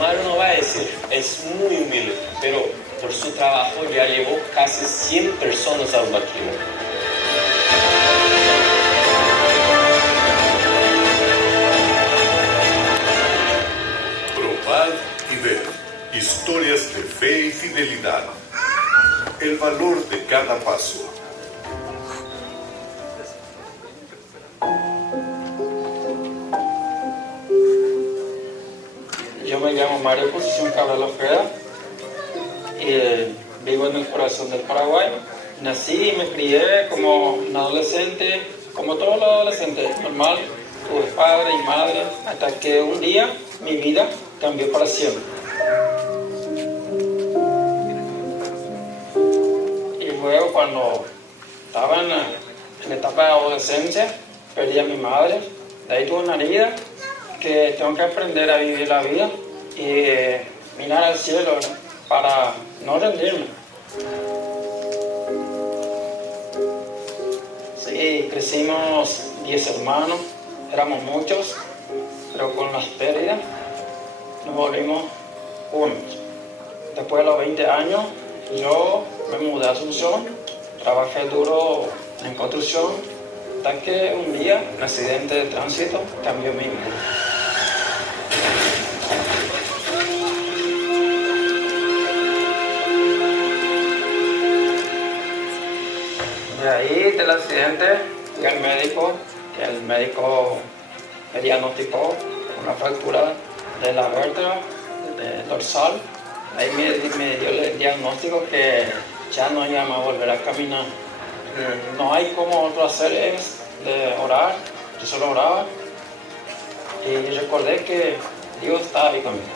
Mario no va a decir, es muy humilde, pero por su trabajo ya llevó casi 100 personas al bautismo. Probad y ver. Historias de fe y fidelidad. El valor de cada paso. Yo me llamo Mario Posición Cabral Ojeda y vivo en el corazón del Paraguay. Nací y me crié como un adolescente, como todos los adolescentes, normal. Tuve padre y madre, hasta que un día mi vida cambió para siempre. Y luego cuando estaba en la etapa de adolescencia, perdí a mi madre. De ahí tuve una herida que tengo que aprender a vivir la vida y mirar al cielo, ¿no?, para no rendirme. Sí, crecimos 10 hermanos, éramos muchos, pero con las pérdidas nos volvimos unos. Después de los 20 años, yo me mudé a Asunción, trabajé duro en construcción, hasta que un día un accidente de tránsito cambió mi vida. De ahí del accidente fui al médico y el médico me diagnosticó una fractura de la vértebra dorsal. Ahí me dio el diagnóstico que ya no íbamos a volver a caminar. No hay como otro hacer es de orar. Yo solo oraba y recordé que Dios estaba ahí conmigo.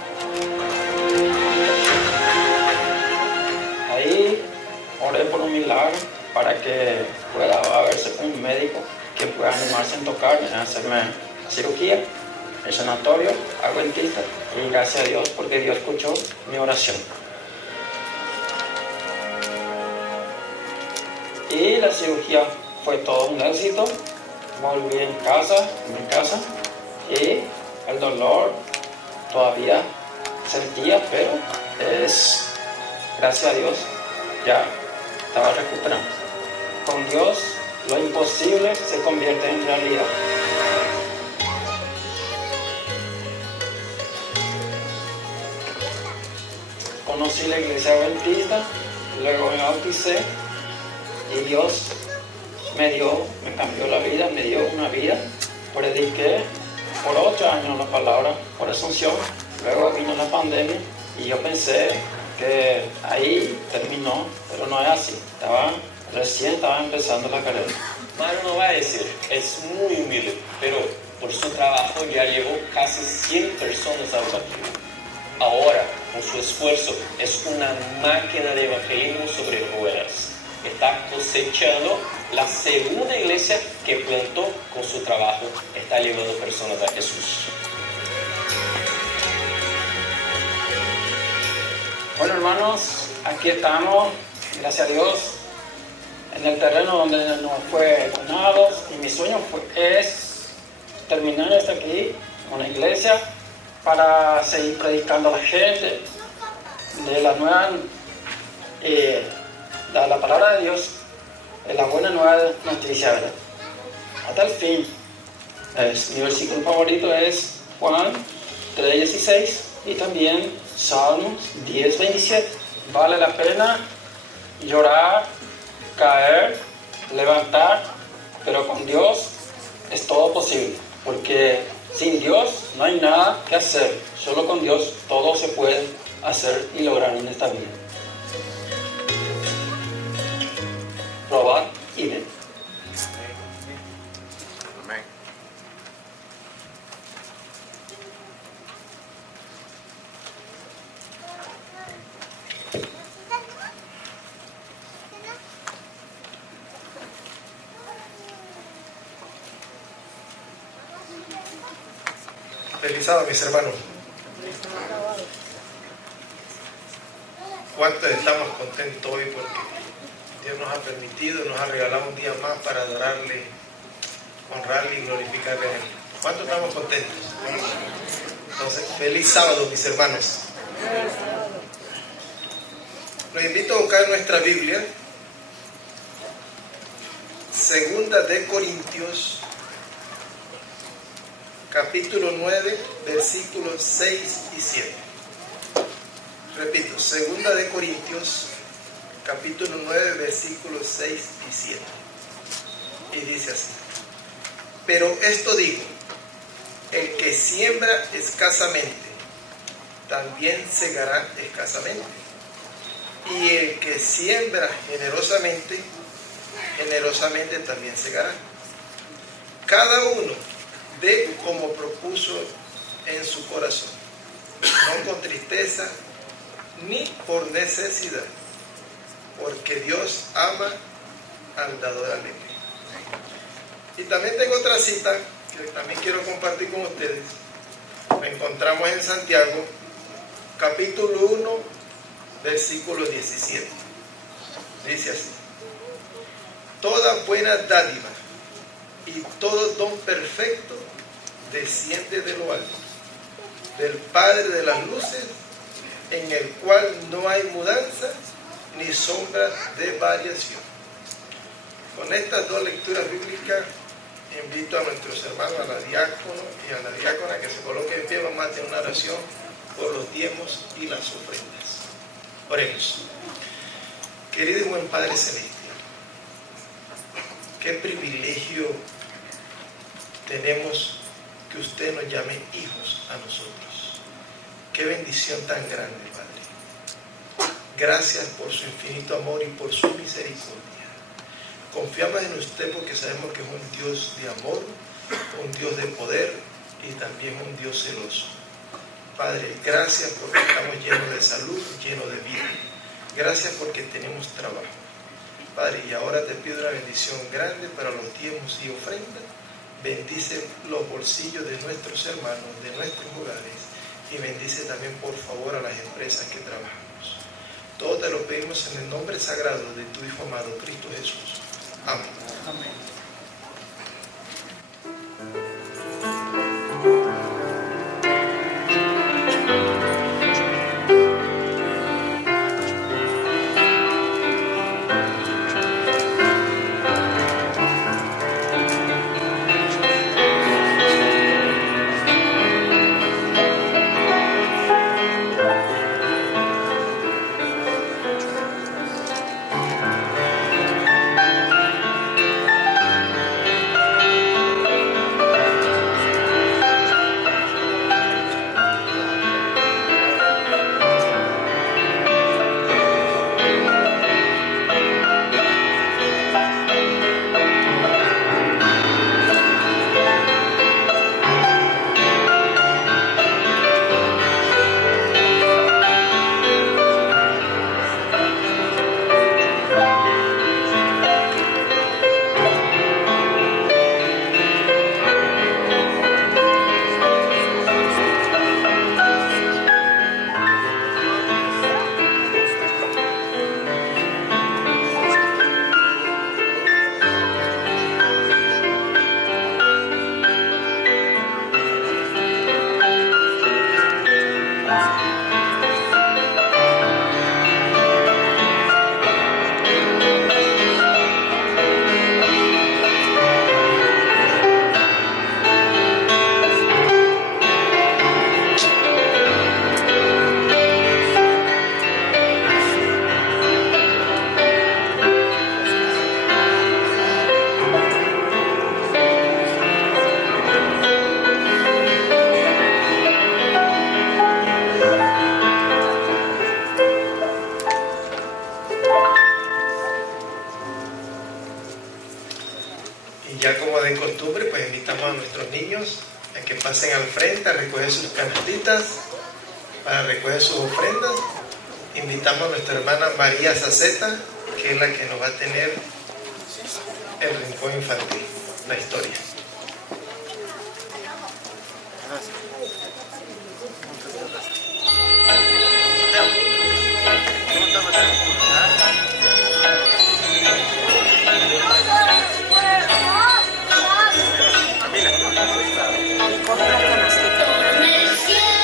Ahí oré por un milagro para que pueda haberse un médico que pueda animarse en tocar, en hacerme cirugía, el sanatorio adventista, y gracias a Dios porque Dios escuchó mi oración. Y la cirugía fue todo un éxito. Volví en mi casa, y el dolor todavía sentía, pero gracias a Dios ya estaba recuperando. Con Dios lo imposible se convierte en realidad. Conocí la iglesia adventista, luego me bauticé y Dios me cambió la vida, me dio una vida. Prediqué por 8 años la palabra por Asunción, luego vino la pandemia y yo pensé que ahí terminó, pero no es así. Recién estaba empezando la carrera. Mario no va a decir, es muy humilde, pero por su trabajo ya llevó casi 100 personas al bautismo. Ahora, con su esfuerzo, es una máquina de evangelismo sobre ruedas. Está cosechando la segunda iglesia que plantó con su trabajo. Está llevando personas a Jesús. Bueno, hermanos, aquí estamos, gracias a Dios, en el terreno donde nos fue donado, y mi sueño es terminar esto aquí, una iglesia, para seguir predicando a la gente de la nueva, la palabra de Dios, de la buena nueva noticia, ¿verdad? Hasta el fin. Mi versículo favorito es Juan 3:16 y también Salmos 10:27. Vale la pena llorar, caer, levantar, pero con Dios es todo posible, porque sin Dios no hay nada que hacer. Solo con Dios todo se puede hacer y lograr en esta vida. Probad y ven. Amén. Feliz sábado, mis hermanos. ¿Cuántos estamos contentos hoy porque Dios nos ha permitido, nos ha regalado un día más para adorarle, honrarle y glorificarle a Él? ¿Cuántos estamos contentos? Entonces, feliz sábado, mis hermanos. Los invito a buscar nuestra Biblia, Segunda de Corintios, capítulo 9, versículos 6 y 7. Repito, Segunda de Corintios, capítulo 9, versículos 6 y 7. Y dice así: pero esto digo, el que siembra escasamente, también segará escasamente. Y el que siembra generosamente, generosamente también segará. Cada uno dé como propuso en su corazón, no con tristeza ni por necesidad, porque Dios ama al dador alegre. Y también tengo otra cita que también quiero compartir con ustedes. La encontramos en Santiago, capítulo 1, versículo 17. Dice así: toda buena dádiva y todo don perfecto desciende de lo alto, del Padre de las luces, en el cual no hay mudanza ni sombra de variación. Con estas dos lecturas bíblicas invito a nuestros hermanos, a la diácono y a la diácona, que se coloquen en pie. Vamos a hacer una oración por los diezmos y las ofrendas. Oremos. Querido y buen Padre Celestial, qué privilegio tenemos que usted nos llame hijos a nosotros. Qué bendición tan grande, Padre. Gracias por su infinito amor y por su misericordia. Confiamos en usted porque sabemos que es un Dios de amor, un Dios de poder y también un Dios celoso. Padre, gracias porque estamos llenos de salud, llenos de vida. Gracias porque tenemos trabajo. Padre, y ahora te pido una bendición grande para los diezmos y ofrendas. Bendice los bolsillos de nuestros hermanos, de nuestros hogares, y bendice también, por favor, a las empresas que trabajamos. Todo te lo pedimos en el nombre sagrado de tu Hijo amado, Cristo Jesús. Amén. Amén. Ya como de costumbre, pues invitamos a nuestros niños a que pasen al frente a recoger sus canastitas, para recoger sus ofrendas. Invitamos a nuestra hermana María Saceta, que es la que nos va a tener el rincón infantil, la historia. Con el cielo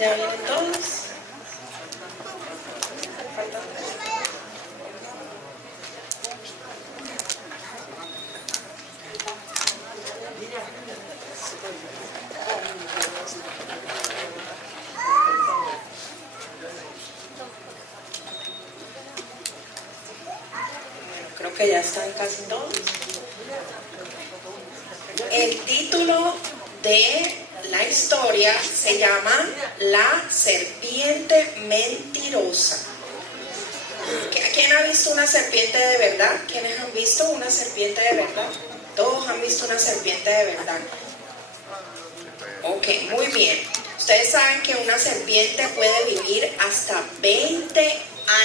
¿Ya vienen todos? Creo que ya están casi todos. El título de la historia se llama La serpiente mentirosa. ¿Quién ha visto una serpiente de verdad? ¿Quiénes han visto una serpiente de verdad? Todos han visto una serpiente de verdad. Ok, muy bien. Ustedes saben que una serpiente puede vivir hasta 20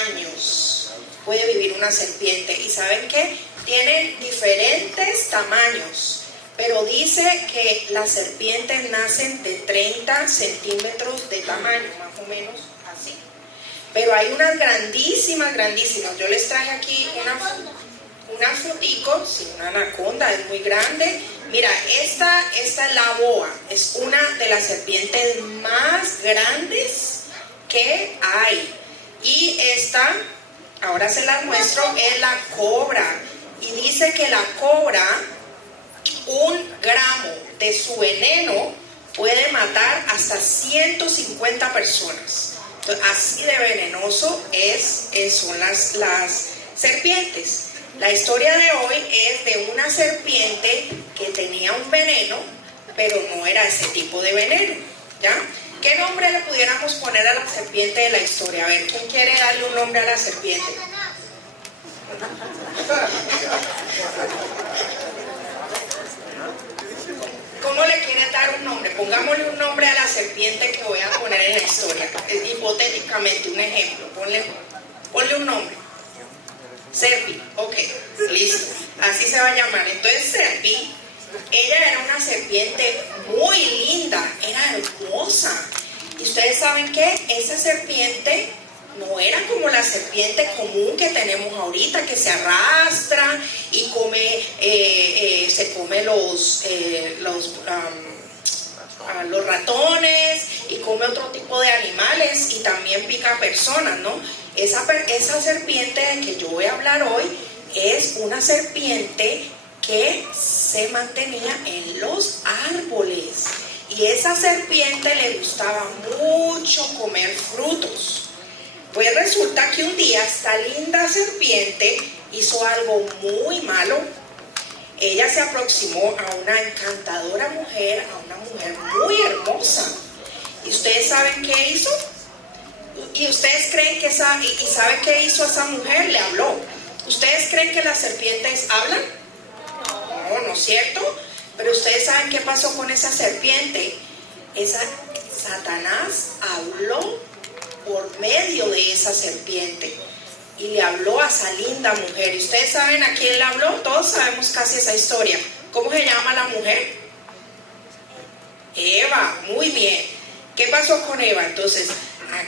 años. Puede vivir una serpiente. ¿Y saben qué? Tienen diferentes tamaños. Pero dice que las serpientes nacen de 30 centímetros de tamaño, más o menos así. Pero hay unas grandísimas, grandísimas. Yo les traje aquí una fotico, sí, una anaconda, es muy grande. Mira, esta es la boa, es una de las serpientes más grandes que hay. Y esta, ahora se las muestro, es la cobra. Y dice que la cobra, 1 gramo de su veneno puede matar hasta 150 personas. Entonces, así de venenoso son las serpientes. La historia de hoy es de una serpiente que tenía un veneno, pero no era ese tipo de veneno, ¿ya? ¿Qué nombre le pudiéramos poner a la serpiente de la historia? A ver, ¿quién quiere darle un nombre a la serpiente? ¿Cómo le quiere dar un nombre? Pongámosle un nombre a la serpiente que voy a poner en la historia. Hipotéticamente, un ejemplo. Ponle un nombre. Serpi. Ok, listo. Así se va a llamar. Entonces, Serpi, ella era una serpiente muy linda. Era hermosa. Y ustedes saben que esa serpiente no era como la serpiente común que tenemos ahorita, que se arrastra y se come los ratones y come otro tipo de animales y también pica personas, ¿no? Esa serpiente de que yo voy a hablar hoy es una serpiente que se mantenía en los árboles. Y esa serpiente le gustaba mucho comer frutos. Pues resulta que un día esta linda serpiente hizo algo muy malo. Ella se aproximó a una encantadora mujer, a una mujer muy hermosa. ¿Y ustedes saben qué hizo? ¿Y ustedes creen que sabe qué hizo esa mujer? Le habló. ¿Ustedes creen que las serpientes hablan? No, no es cierto. Pero ustedes saben qué pasó con esa serpiente. Satanás habló por medio de esa serpiente y le habló a esa linda mujer. ¿Y ustedes saben a quién le habló? Todos sabemos casi esa historia. ¿Cómo se llama la mujer? Eva. Muy bien. ¿Qué pasó con Eva? Entonces,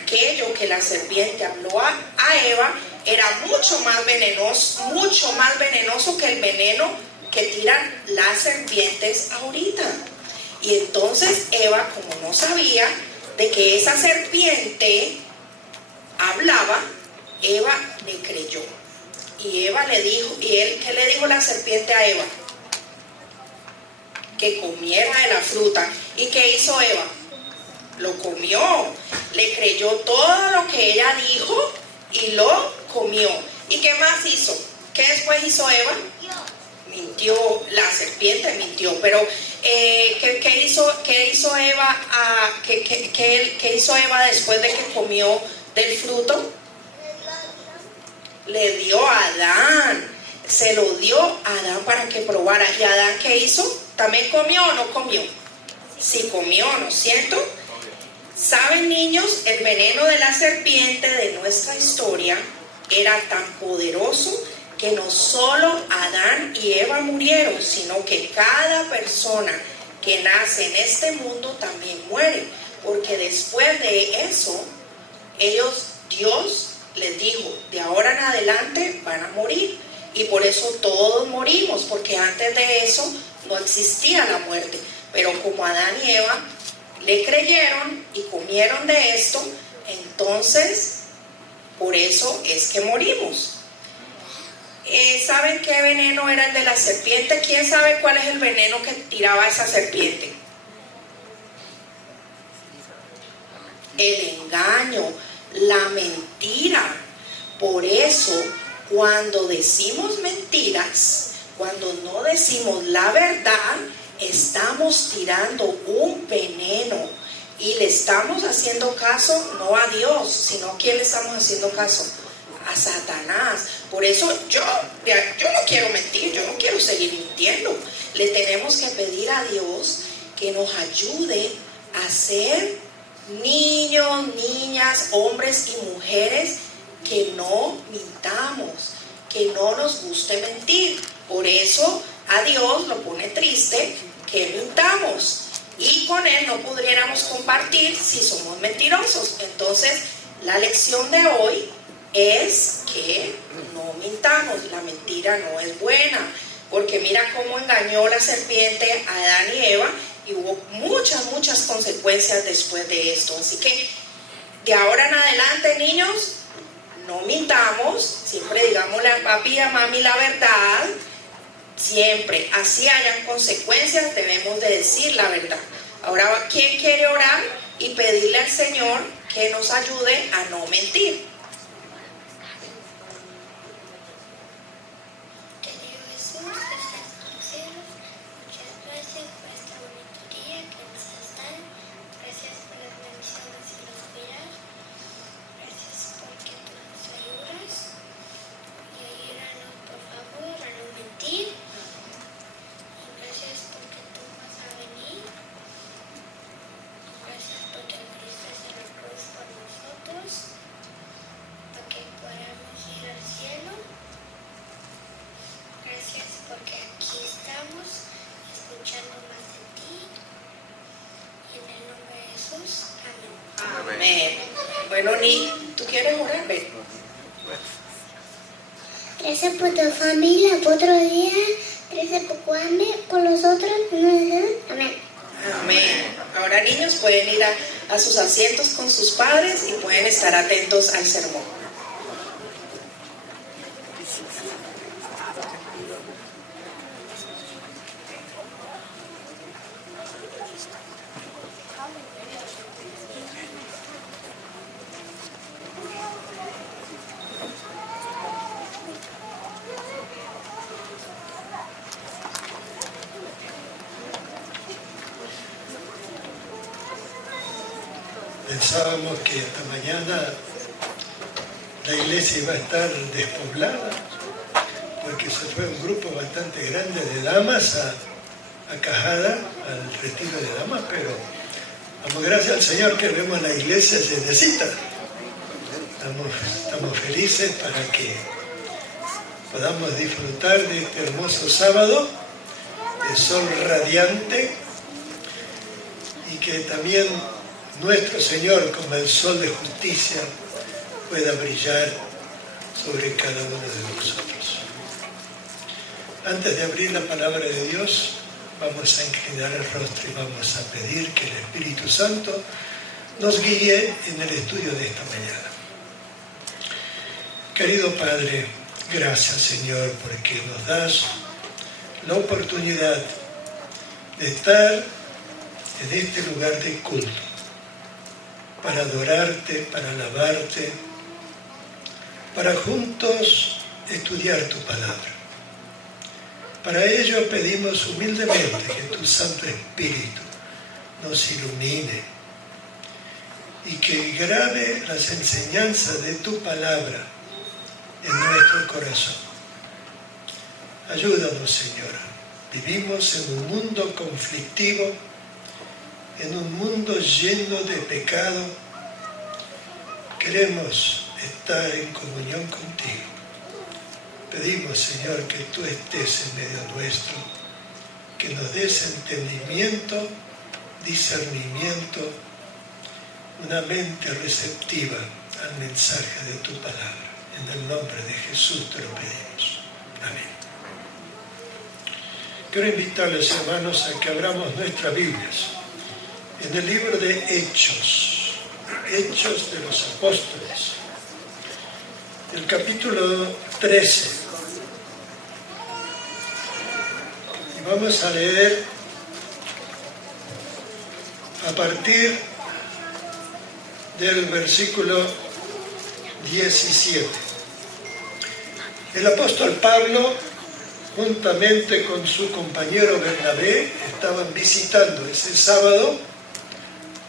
aquello que la serpiente habló a Eva era mucho más venenoso que el veneno que tiran las serpientes ahorita. Y entonces Eva, como no sabía de que esa serpiente hablaba, Eva le creyó. Y Eva le dijo, ¿qué le dijo la serpiente a Eva? Que comiera de la fruta. ¿Y qué hizo Eva? Lo comió. Le creyó todo lo que ella dijo y lo comió. ¿Y qué más hizo? ¿Qué después hizo Eva? Mintió, la serpiente mintió. Pero ¿qué hizo Eva? ¿Qué hizo Eva después de que comió del fruto? Le dio a Adán, se lo dio a Adán para que probara. ¿Y Adán qué hizo? ¿También comió o no comió? Sí comió, ¿no es cierto? ¿Saben, niños? El veneno de la serpiente de nuestra historia era tan poderoso que no solo Adán y Eva murieron, sino que cada persona que nace en este mundo también muere, porque después de eso, Dios les dijo, de ahora en adelante van a morir, y por eso todos morimos, porque antes de eso no existía la muerte, pero como Adán y Eva le creyeron y comieron de esto, entonces por eso es que morimos. ¿Saben qué veneno era el de la serpiente? ¿Quién sabe cuál es el veneno que tiraba esa serpiente? El engaño, la mentira. Por eso, cuando decimos mentiras, cuando no decimos la verdad, estamos tirando un veneno y le estamos haciendo caso no a Dios, sino a quién le estamos haciendo caso, a Satanás. Por eso yo no quiero mentir, yo no quiero seguir mintiendo. Le tenemos que pedir a Dios que nos ayude a ser niños, niñas, hombres y mujeres que no mintamos, que no nos guste mentir. Por eso a Dios lo pone triste que mintamos, y con Él no pudiéramos compartir si somos mentirosos. Entonces la lección de hoy es que no mintamos. La mentira no es buena, porque mira cómo engañó la serpiente a Adán y Eva, y hubo muchas consecuencias después de esto. Así que de ahora en adelante, niños, no mintamos, siempre digámosle a papi y a mami la verdad, siempre, así hayan consecuencias, debemos de decir la verdad. Ahora, ¿quién quiere orar y pedirle al Señor que nos ayude a no mentir? Querido Jesús, que estás en los cielos, muchas gracias por esta bonita día que nos has dado. Gracias por las bendiciones y los cuidados. Gracias porque tú nos ayudas. Y ayúdanos, por favor, a no mentir. Y gracias porque tú vas a venir. Gracias porque moriste en la cruz por nosotros, para que podamos ir al cielo. Gracias porque aquí estamos escuchando más de ti. Y en el nombre de Jesús, amén. Amén. Bueno, Ni, ¿tú quieres orar? Ven. Gracias por tu familia, por otro día. Gracias por cuidarme, por los otros. Amén. Amén. Ahora, niños, pueden ir a sus asientos con sus padres y pueden estar atentos al sermón. Pensábamos que esta mañana la iglesia iba a estar despoblada, porque se fue un grupo bastante grande de damas a Cajada, al retiro de damas, pero damos gracias al Señor que vemos la iglesia llenecita. Estamos felices para que podamos disfrutar de este hermoso sábado de sol radiante, y que también nuestro Señor, como el sol de justicia, pueda brillar sobre cada uno de nosotros. Antes de abrir la palabra de Dios, vamos a inclinar el rostro y vamos a pedir que el Espíritu Santo nos guíe en el estudio de esta mañana. Querido Padre, gracias, Señor, porque nos das la oportunidad de estar en este lugar de culto, para adorarte, para alabarte, para juntos estudiar tu palabra. Para ello pedimos humildemente que tu Santo Espíritu nos ilumine y que grabe las enseñanzas de tu palabra en nuestro corazón. Ayúdanos, Señor. Vivimos en un mundo conflictivo, en un mundo lleno de pecado. Queremos estar en comunión contigo. Pedimos, Señor, que tú estés en medio nuestro, que nos des entendimiento, discernimiento, una mente receptiva al mensaje de tu palabra. En el nombre de Jesús te lo pedimos. Amén. Quiero invitarles, hermanos, a que abramos nuestras Biblias en el libro de Hechos, Hechos de los Apóstoles, el capítulo 13. Y vamos a leer a partir del versículo 17. El apóstol Pablo, juntamente con su compañero Bernabé, estaban visitando ese sábado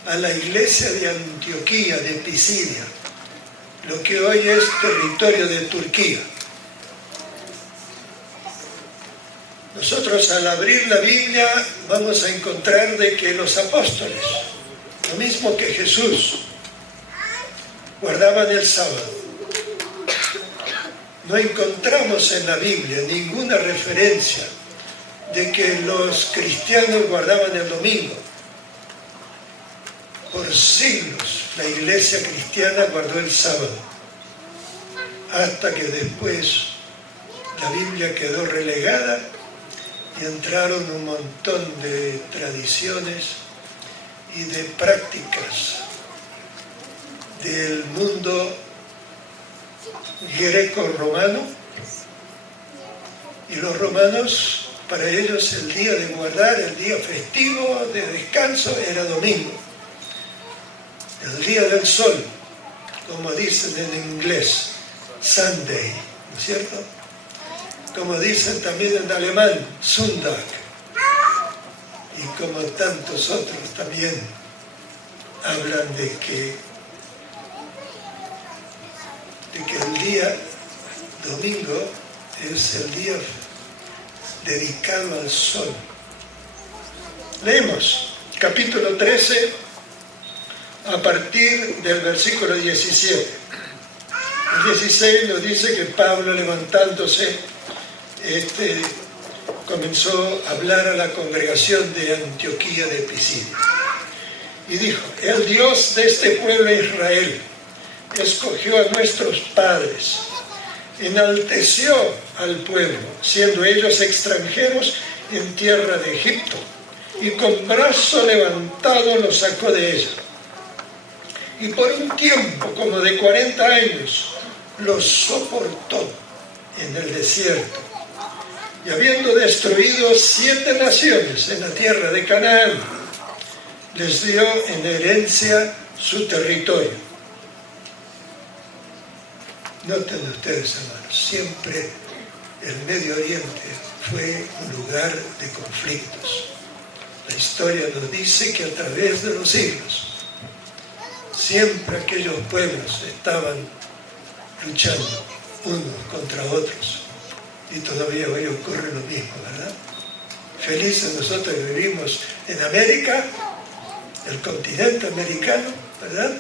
a la iglesia de Antioquía, de Pisidia, lo que hoy es territorio de Turquía. Nosotros al abrir la Biblia vamos a encontrar de que los apóstoles, lo mismo que Jesús, guardaban el sábado. No encontramos en la Biblia ninguna referencia de que los cristianos guardaban el domingo. Por siglos la iglesia cristiana guardó el sábado, hasta que después la Biblia quedó relegada y entraron un montón de tradiciones y de prácticas del mundo greco-romano, y los romanos, para ellos el día de guardar, el día festivo de descanso era domingo, el día del sol, como dicen en inglés, Sunday, ¿no es cierto? Como dicen también en alemán, Sonntag, y como tantos otros también hablan de que el día domingo es el día dedicado al sol. Leemos capítulo 13 a partir del versículo 17. El 16 nos dice que Pablo, levantándose, comenzó a hablar a la congregación de Antioquía de Pisidia y dijo: el Dios de este pueblo Israel escogió a nuestros padres, enalteció al pueblo, siendo ellos extranjeros en tierra de Egipto, y con brazo levantado los sacó de ella. Y por un tiempo como de 40 años los soportó en el desierto. Y habiendo destruido 7 naciones en la tierra de Canaán, les dio en herencia su territorio. Noten ustedes, hermanos, siempre el Medio Oriente fue un lugar de conflictos. La historia nos dice que a través de los siglos, siempre aquellos pueblos estaban luchando unos contra otros. Y todavía hoy ocurre lo mismo, ¿verdad? Felices nosotros que vivimos en América, el continente americano, ¿verdad?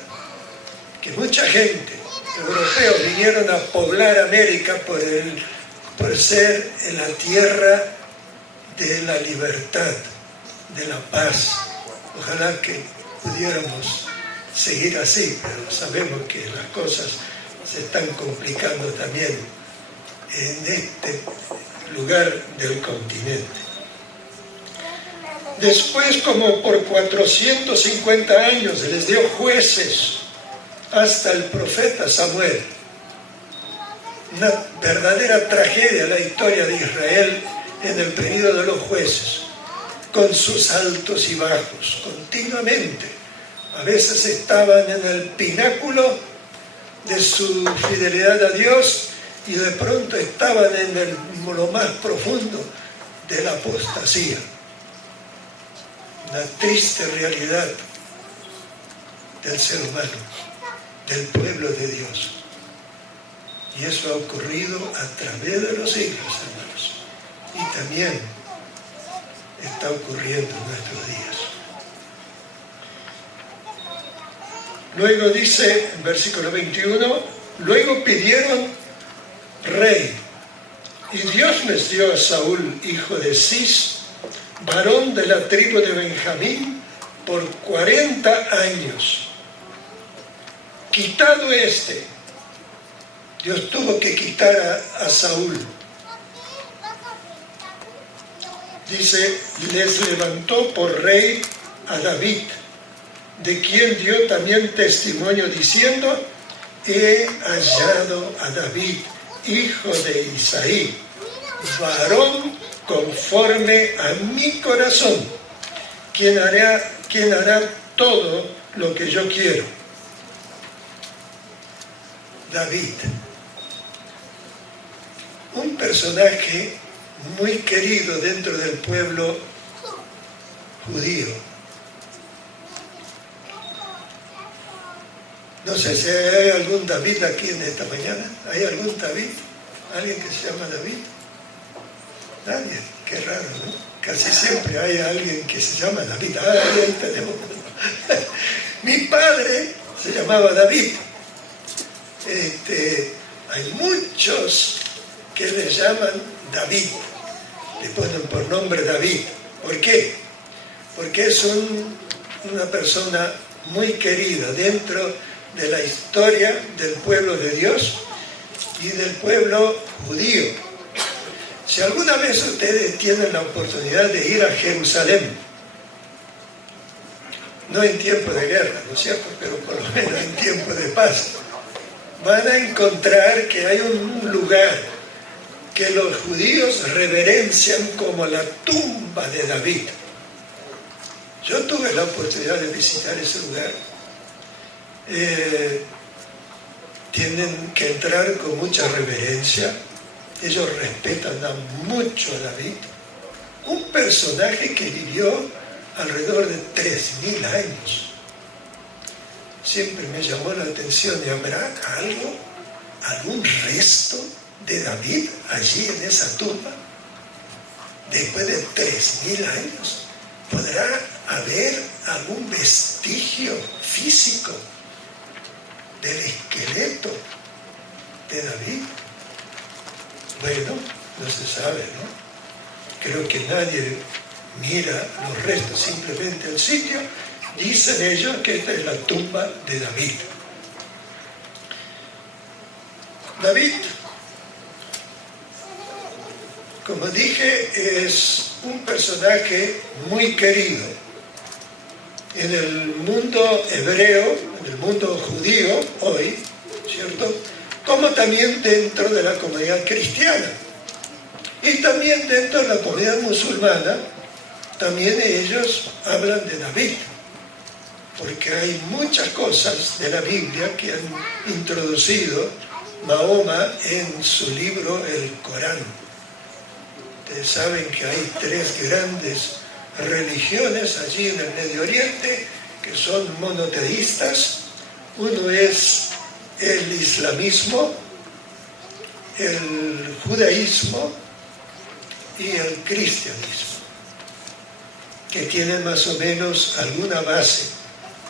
Que mucha gente, europeos, vinieron a poblar América por ser en la tierra de la libertad, de la paz. Ojalá que pudiéramos seguir así, pero sabemos que las cosas se están complicando también en este lugar del continente. Después, como por 450 años, les dio jueces hasta el profeta Samuel. Una verdadera tragedia la historia de Israel en el periodo de los jueces, con sus altos y bajos, continuamente. A veces estaban en el pináculo de su fidelidad a Dios y de pronto estaban en lo más profundo de la apostasía. Una triste realidad del ser humano, del pueblo de Dios. Y eso ha ocurrido a través de los siglos, hermanos. Y también está ocurriendo en nuestros días. Luego dice en versículo 21, luego pidieron rey, y Dios les dio a Saúl, hijo de Cis, varón de la tribu de Benjamín, por 40 años. Quitado Dios tuvo que quitar a Saúl. Dice, les levantó por rey a David, de quien dio también testimonio diciendo: he hallado a David, hijo de Isaí, varón conforme a mi corazón, quien hará todo lo que yo quiero. David, un personaje muy querido dentro del pueblo judío. No sé si hay algún David aquí en esta mañana. ¿Hay algún David? ¿Alguien que se llama David? Nadie. Qué raro, ¿no? Casi siempre hay alguien que se llama David. Ahí tenemos uno. Mi padre se llamaba David. Hay muchos que le llaman David. Le ponen por nombre David. ¿Por qué? Porque es una persona muy querida dentro de la historia del pueblo de Dios y del pueblo judío. Si alguna vez ustedes tienen la oportunidad de ir a Jerusalén, no en tiempo de guerra, ¿no es cierto?, pero por lo menos en tiempo de paz, van a encontrar que hay un lugar que los judíos reverencian como la tumba de David. Yo tuve la oportunidad de visitar ese lugar. Tienen que entrar con mucha reverencia. Ellos respetan mucho a David, un personaje que vivió alrededor de 3.000 años. Siempre me llamó la atención, ¿y habrá algún resto de David allí en esa tumba? Después de 3.000 años, ¿podrá haber algún vestigio físico del esqueleto de David? Bueno, no se sabe, ¿no? Creo que nadie mira los restos, simplemente el sitio. Dicen ellos que esta es la tumba de David. David, como dije, es un personaje muy querido en el mundo hebreo, en el mundo judío hoy, ¿cierto?, como también dentro de la comunidad cristiana y también dentro de la comunidad musulmana. También ellos hablan de David, porque hay muchas cosas de la Biblia que han introducido Mahoma en su libro, el Corán. Ustedes saben que hay 3 grandes religiones allí en el Medio Oriente que son monoteístas. Uno es el islamismo, el judaísmo y el cristianismo, que tienen más o menos alguna base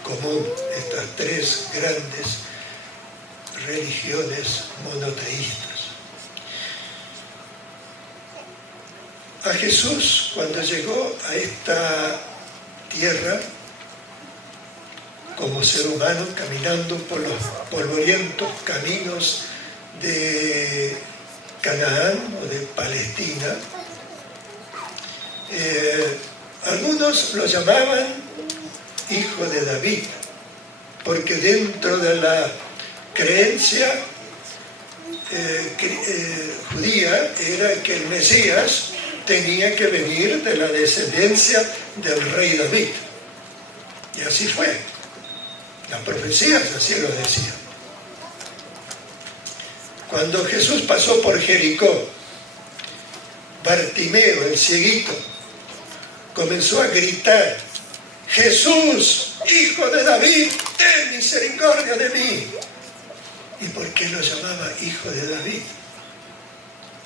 común, estas 3 grandes religiones monoteístas. A Jesús, cuando llegó a esta tierra como ser humano, caminando por los polvorientos caminos de Canaán o de Palestina, algunos lo llamaban hijo de David, porque dentro de la creencia judía era que el Mesías tenía que venir de la descendencia del rey David. Y así fue. Las profecías así lo decían. Cuando Jesús pasó por Jericó, Bartimeo, el cieguito, comenzó a gritar: Jesús, hijo de David, ten misericordia de mí. ¿Y por qué lo llamaba hijo de David?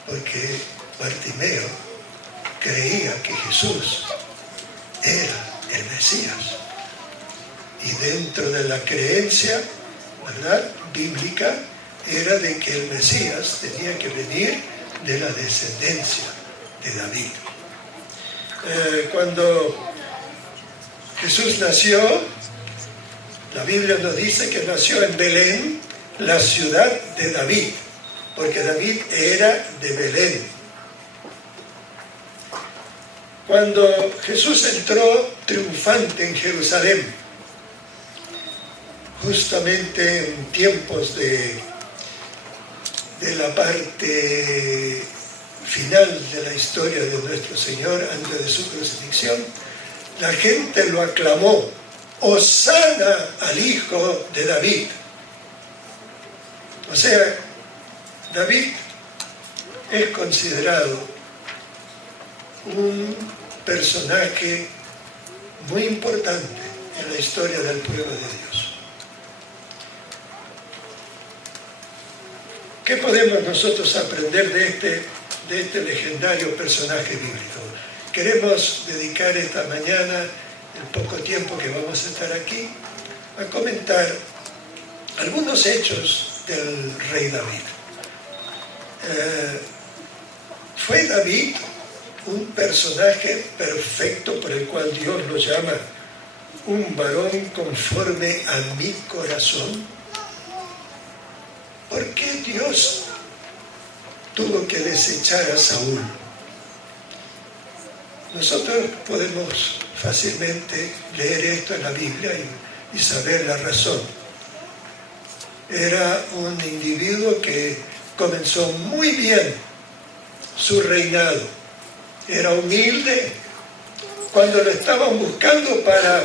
Porque Bartimeo creía que Jesús era el Mesías. Y dentro de la creencia, ¿verdad?, bíblica, era de que el Mesías tenía que venir de la descendencia de David. Cuando Jesús nació, la Biblia nos dice que nació en Belén, la ciudad de David, porque David era de Belén. Cuando Jesús entró triunfante en Jerusalén, justamente en tiempos de la parte final de la historia de nuestro Señor antes de su crucifixión, la gente lo aclamó: Hosana al Hijo de David. O sea, David es considerado un personaje muy importante en la historia del pueblo de Dios. ¿Qué podemos nosotros aprender de este legendario personaje bíblico? Queremos dedicar esta mañana, el poco tiempo que vamos a estar aquí, a comentar algunos hechos del rey David. ¿Fue David un personaje perfecto por el cual Dios lo llama un varón conforme a mi corazón? ¿Por qué Dios tuvo que desechar a Saúl? Nosotros podemos fácilmente leer esto en la Biblia y saber la razón. Era un individuo que comenzó muy bien su reinado. Era humilde. Cuando lo estaban buscando para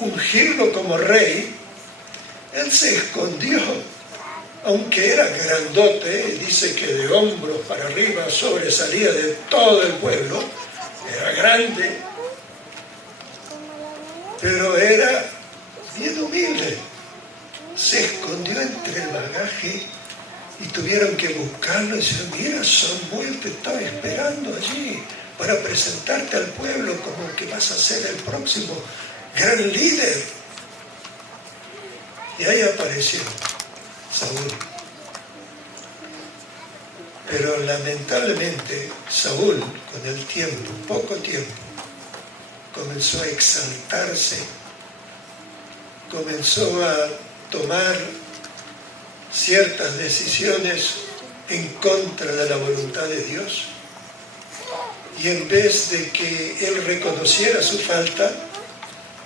ungirlo como rey, él se escondió, aunque era grandote, dice que de hombros para arriba sobresalía de todo el pueblo, era grande, pero era bien humilde. Se escondió entre el bagaje y tuvieron que buscarlo y decir: mira, Samuel te estaba esperando allí para presentarte al pueblo como que vas a ser el próximo gran líder. Y ahí apareció Saúl. Pero lamentablemente Saúl, con el tiempo, poco tiempo, comenzó a exaltarse, comenzó a tomar ciertas decisiones en contra de la voluntad de Dios. Y en vez de que él reconociera su falta,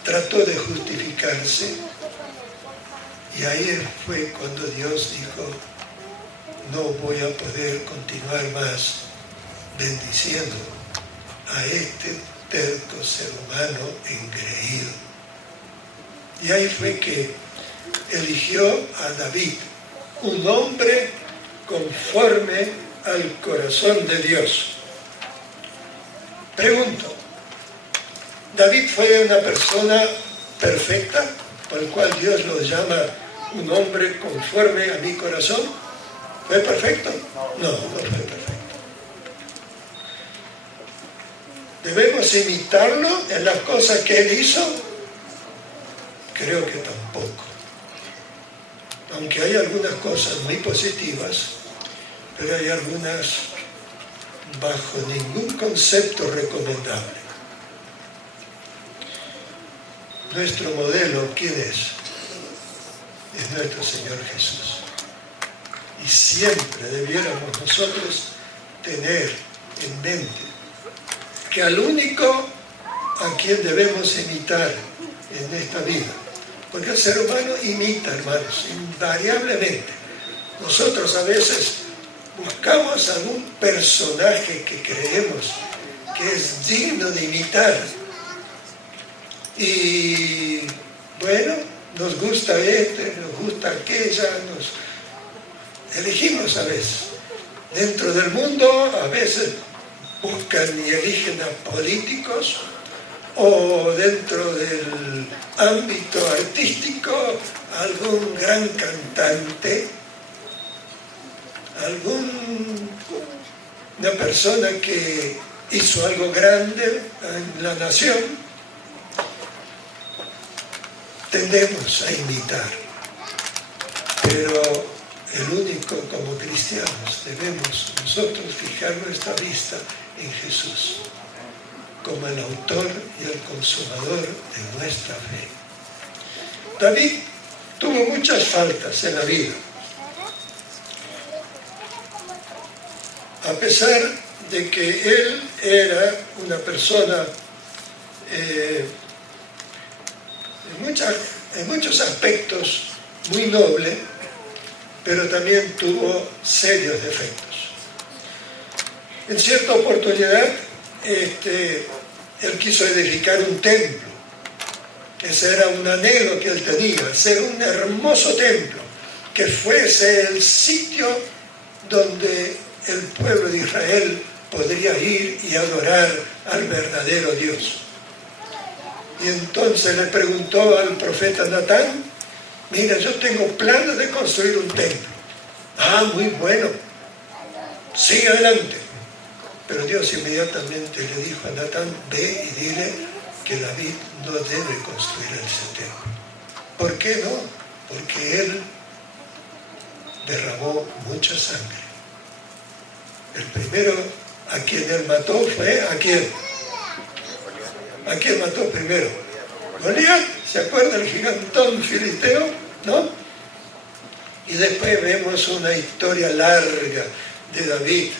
trató de justificarse. Y ahí fue cuando Dios dijo: no voy a poder continuar más bendiciendo a este terco ser humano engreído. Y ahí fue que eligió a David, un hombre conforme al corazón de Dios. Pregunto, ¿David fue una persona perfecta, por el cual Dios lo llama un hombre conforme a mi corazón? ¿Fue perfecto? No, no fue perfecto. ¿Debemos imitarlo en las cosas que él hizo? Creo que tampoco. Aunque hay algunas cosas muy positivas, pero hay algunas bajo ningún concepto recomendable. Nuestro modelo, ¿quién es? Es nuestro Señor Jesús. Y siempre debiéramos nosotros tener en mente que al único a quien debemos imitar en esta vida, porque el ser humano imita, hermanos, invariablemente. Nosotros a veces buscamos algún personaje que creemos que es digno de imitar. Y bueno, nos gusta este, nos gusta aquella, elegimos a veces. Dentro del mundo a veces buscan y eligen a políticos, o dentro del ámbito artístico algún gran cantante, una persona que hizo algo grande en la nación. Tendemos a imitar, pero el único, como cristianos, debemos nosotros fijar nuestra vista en Jesús como el autor y el consumador de nuestra fe. David tuvo muchas faltas en la vida. A pesar de que él era una persona en muchos aspectos muy noble, pero también tuvo serios defectos. En cierta oportunidad, él quiso edificar un templo. Ese era un anhelo que él tenía, hacer un hermoso templo que fuese el sitio donde el pueblo de Israel podría ir y adorar al verdadero Dios. Y entonces le preguntó al profeta Natán: mira, yo tengo planes de construir un templo. Ah, muy bueno, sigue adelante. Pero Dios inmediatamente le dijo a Natán: ve y dile que David no debe construir ese templo. ¿Por qué no? Porque él derramó mucha sangre. El primero a quien él mató fue ¿a quién? ¿A quién mató primero? Goliat, ¿se acuerda el gigantón filisteo? ¿No? Y después vemos una historia larga de David,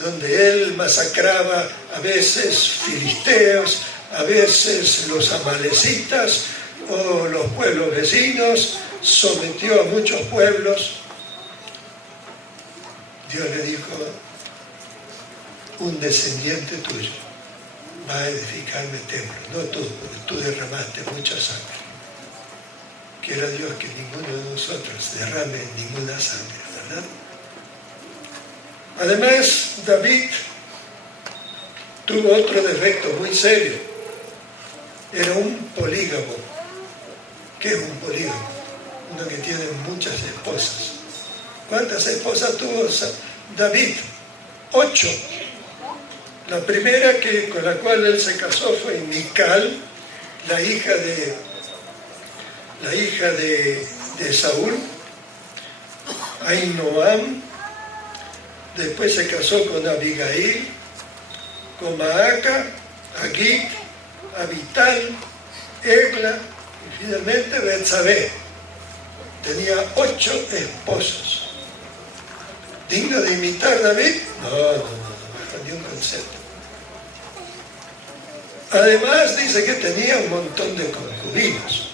donde él masacraba a veces filisteos, a veces los amalecitas o los pueblos vecinos, sometió a muchos pueblos. Dios le dijo: un descendiente tuyo va a edificarme templo, no tú, porque tú derramaste mucha sangre. Quiera Dios que ninguno de nosotros derrame ninguna sangre, ¿verdad? Además, David tuvo otro defecto muy serio. Era un polígamo. ¿Qué es un polígamo? Uno que tiene muchas esposas. ¿Cuántas esposas tuvo David? 8. La primera con la cual él se casó fue Mical, la hija de Saúl. Ahinoam. Después se casó con Abigail, con Maaca, Agit, Abital, Egla y finalmente Betsabé. Tenía 8 esposos. ¿Digno de imitar David? No, bajo ningún concepto. Además dice que tenía un montón de concubinos.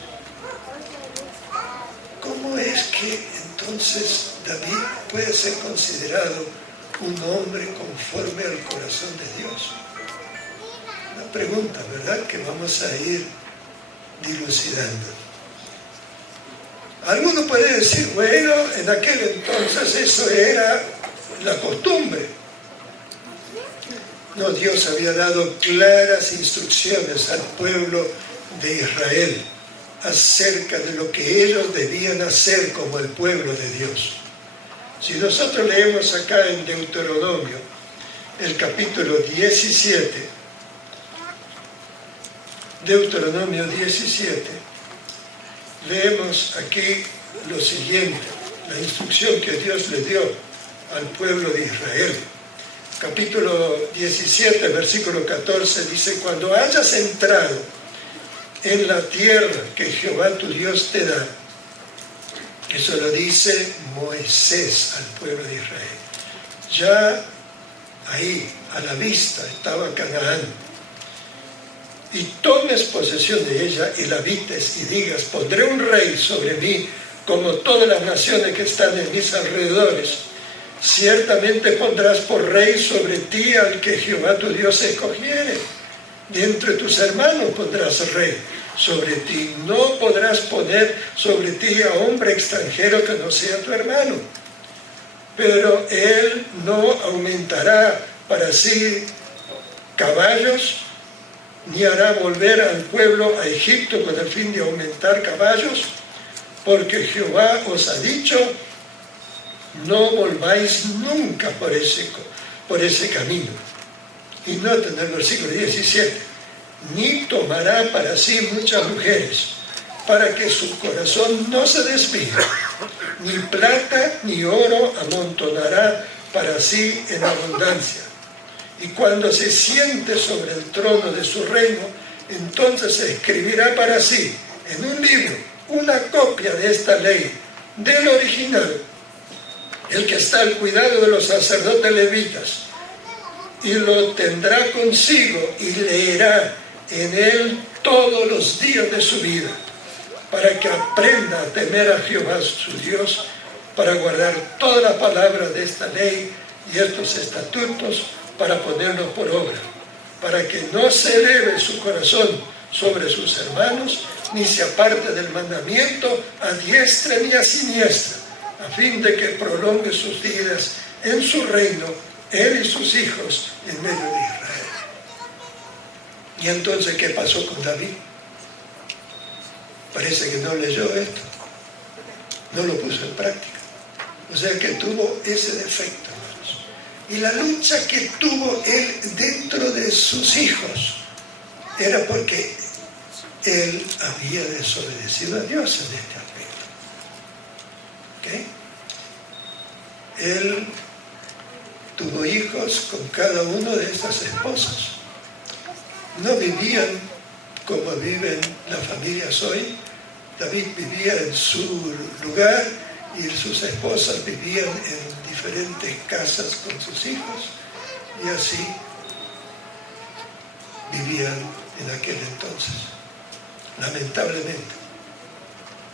¿Cómo es que entonces David puede ser considerado un hombre conforme al corazón de Dios? Una pregunta, ¿verdad?, que vamos a ir dilucidando. Alguno puede decir: bueno, en aquel entonces eso era la costumbre. No, Dios había dado claras instrucciones al pueblo de Israel acerca de lo que ellos debían hacer como el pueblo de Dios. Si nosotros leemos acá en Deuteronomio, el capítulo 17, Deuteronomio 17, leemos aquí lo siguiente, la instrucción que Dios le dio al pueblo de Israel. Capítulo 17, versículo 14, dice: cuando hayas entrado en la tierra que Jehová tu Dios te da, eso lo dice Moisés al pueblo de Israel, ya ahí a la vista estaba Canaán, y tomes posesión de ella y la habites y digas: pondré un rey sobre mí como todas las naciones que están en mis alrededores. Ciertamente pondrás por rey sobre ti al que Jehová tu Dios escogiere. De entre tus hermanos pondrás rey sobre ti. No podrás poner sobre ti a hombre extranjero que no sea tu hermano. Pero él no aumentará para sí caballos, ni hará volver al pueblo a Egipto con el fin de aumentar caballos, porque Jehová os ha dicho: no volváis nunca por ese camino. Y noten el versículo 17: ni tomará para sí muchas mujeres, para que su corazón no se desvíe, ni plata ni oro amontonará para sí en abundancia. Y cuando se siente sobre el trono de su reino, entonces escribirá para sí en un libro una copia de esta ley, del original, el que está al cuidado de los sacerdotes levitas, y lo tendrá consigo y leerá en él todos los días de su vida, para que aprenda a temer a Jehová su Dios, para guardar todas las palabras de esta ley y estos estatutos, para ponerlos por obra, para que no se eleve su corazón sobre sus hermanos, ni se aparte del mandamiento a diestra ni a siniestra, a fin de que prolongue sus días en su reino, él y sus hijos en medio de Israel. Y entonces, ¿qué pasó con David? Parece que no leyó esto, no lo puso en práctica. O sea que tuvo ese defecto, hermanos. Y la lucha que tuvo él dentro de sus hijos era porque él había desobedecido a Dios en este aspecto. ¿Ok? Él tuvo hijos con cada uno de estas esposas. No vivían como viven las familias hoy. David vivía en su lugar y sus esposas vivían en diferentes casas con sus hijos, y así vivían en aquel entonces, lamentablemente.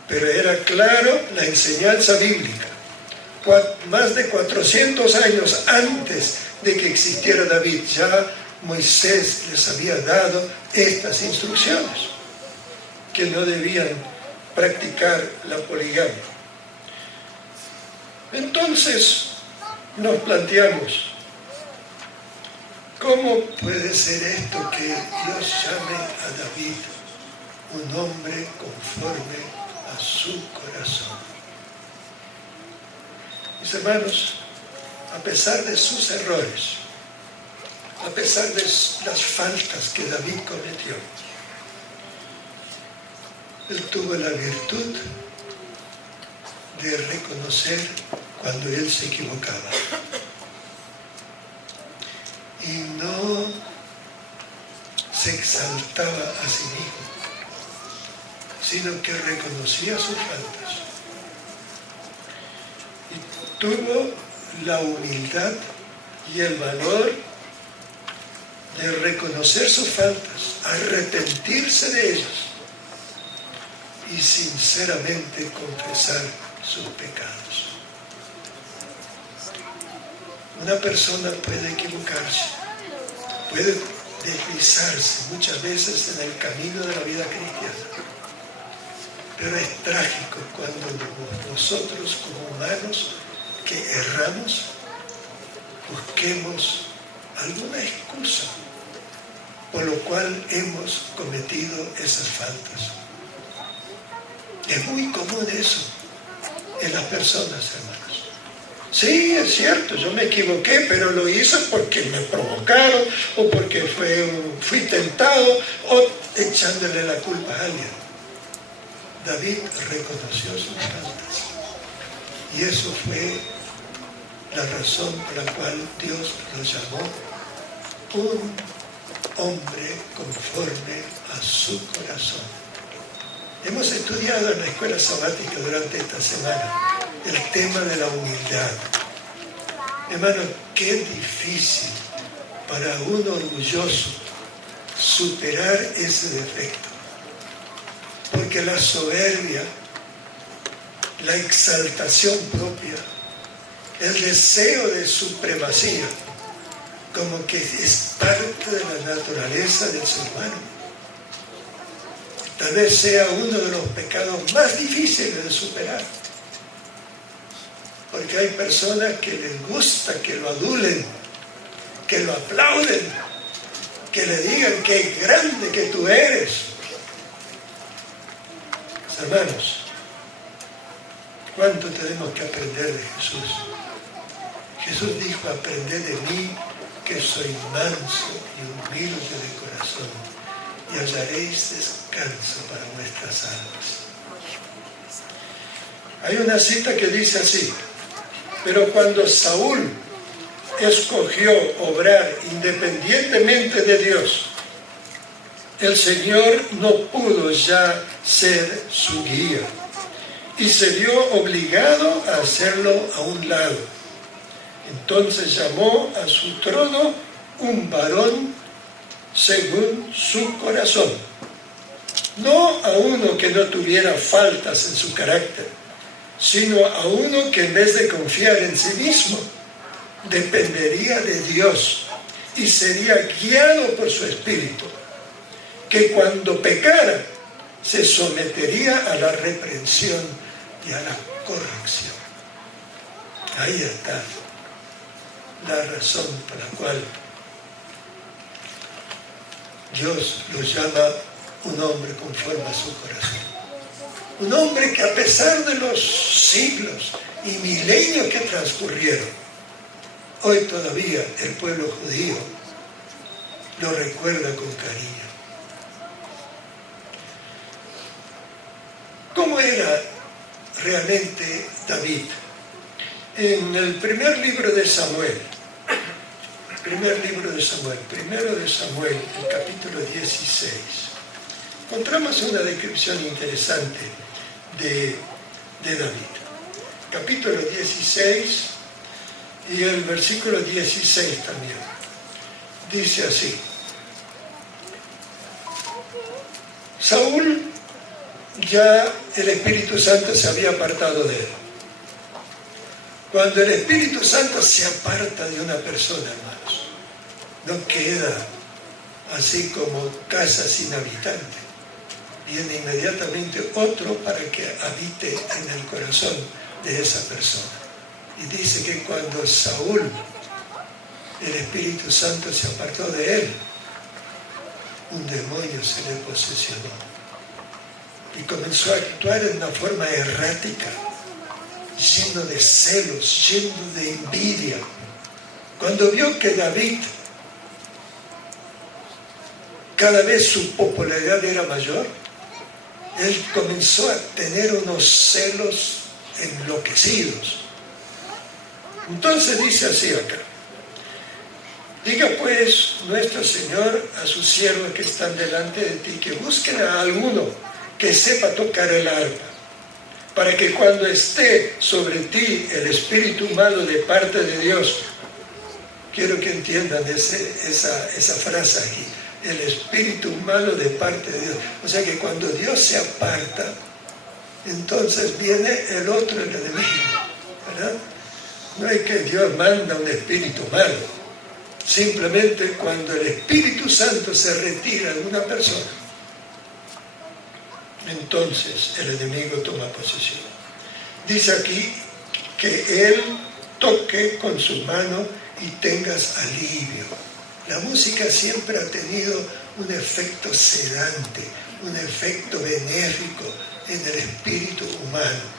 Pero era claro la enseñanza bíblica. Más de 400 años antes de que existiera David, ya Moisés les había dado estas instrucciones, que no debían practicar la poligamia. Entonces nos planteamos, ¿cómo puede ser esto que Dios llame a David un hombre conforme a su corazón? Mis hermanos, a pesar de sus errores, a pesar de las faltas que David cometió, él tuvo la virtud de reconocer cuando él se equivocaba y no se exaltaba a sí mismo, sino que reconocía sus faltas y tuvo la humildad y el valor de reconocer sus faltas, arrepentirse de ellas y sinceramente confesar sus pecados. Una persona puede equivocarse, puede deslizarse muchas veces en el camino de la vida cristiana, pero es trágico cuando nosotros como humanos que erramos busquemos alguna excusa por lo cual hemos cometido esas faltas. Es muy común eso en las personas, hermanos. Sí, es cierto, yo me equivoqué, pero lo hice porque me provocaron, o porque fui tentado, o echándole la culpa a alguien. David reconoció sus faltas, y eso fue la razón por la cual Dios lo llamó un hombre conforme a su corazón. Hemos estudiado en la escuela sabática durante esta semana el tema de la humildad. Hermano, qué difícil para un orgulloso superar ese defecto. Porque la soberbia, la exaltación propia, el deseo de supremacía, como que es parte de la naturaleza del ser humano. Tal vez sea uno de los pecados más difíciles de superar. Porque hay personas que les gusta que lo adulen, que lo aplauden, que le digan qué grande que tú eres. Hermanos, ¿cuánto tenemos que aprender de Jesús? Jesús dijo, aprended de mí, que soy manso y humilde de corazón, y hallaréis descanso para vuestras almas. Hay una cita que dice así: pero cuando Saúl escogió obrar independientemente de Dios, el Señor no pudo ya ser su guía y se vio obligado a hacerlo a un lado. Entonces llamó a su trono un varón según su corazón. no a uno que no tuviera faltas en su carácter, sino a uno que en vez de confiar en sí mismo, dependería de Dios y sería guiado por su Espíritu, que cuando pecara se sometería a la reprensión y a la corrección. Ahí está la razón por la cual Dios lo llama un hombre conforme a su corazón. Un hombre que a pesar de los siglos y milenios que transcurrieron, hoy todavía el pueblo judío lo recuerda con cariño. ¿Cómo era realmente David? En el primer libro de Samuel, primero de Samuel, el capítulo 16, encontramos una descripción interesante de David. Capítulo 16 y el versículo 16 también. Dice así: Saúl, ya el Espíritu Santo se había apartado de él. Cuando el Espíritu Santo se aparta de una persona, hermanos, no queda así como casa sin habitante. Viene inmediatamente otro para que habite en el corazón de esa persona. Y dice que cuando Saúl, el Espíritu Santo se apartó de él, un demonio se le posesionó y comenzó a actuar en una forma errática, lleno de celos, lleno de envidia. Cuando vio que David cada vez su popularidad era mayor, él comenzó a tener unos celos enloquecidos. Entonces dice así acá: diga pues nuestro Señor a sus siervos que están delante de ti, que busquen a alguno que sepa tocar el arpa, para que cuando esté sobre ti el espíritu malo de parte de Dios, quiero que entiendan esa frase aquí, el espíritu malo de parte de Dios. O sea que cuando Dios se aparta, entonces viene el otro, el enemigo, ¿verdad? No es que Dios manda un espíritu malo, simplemente cuando el Espíritu Santo se retira de una persona, entonces el enemigo toma posesión. Dice aquí que él toque con su mano y tengas alivio. La música siempre ha tenido un efecto sedante, un efecto benéfico en el espíritu humano.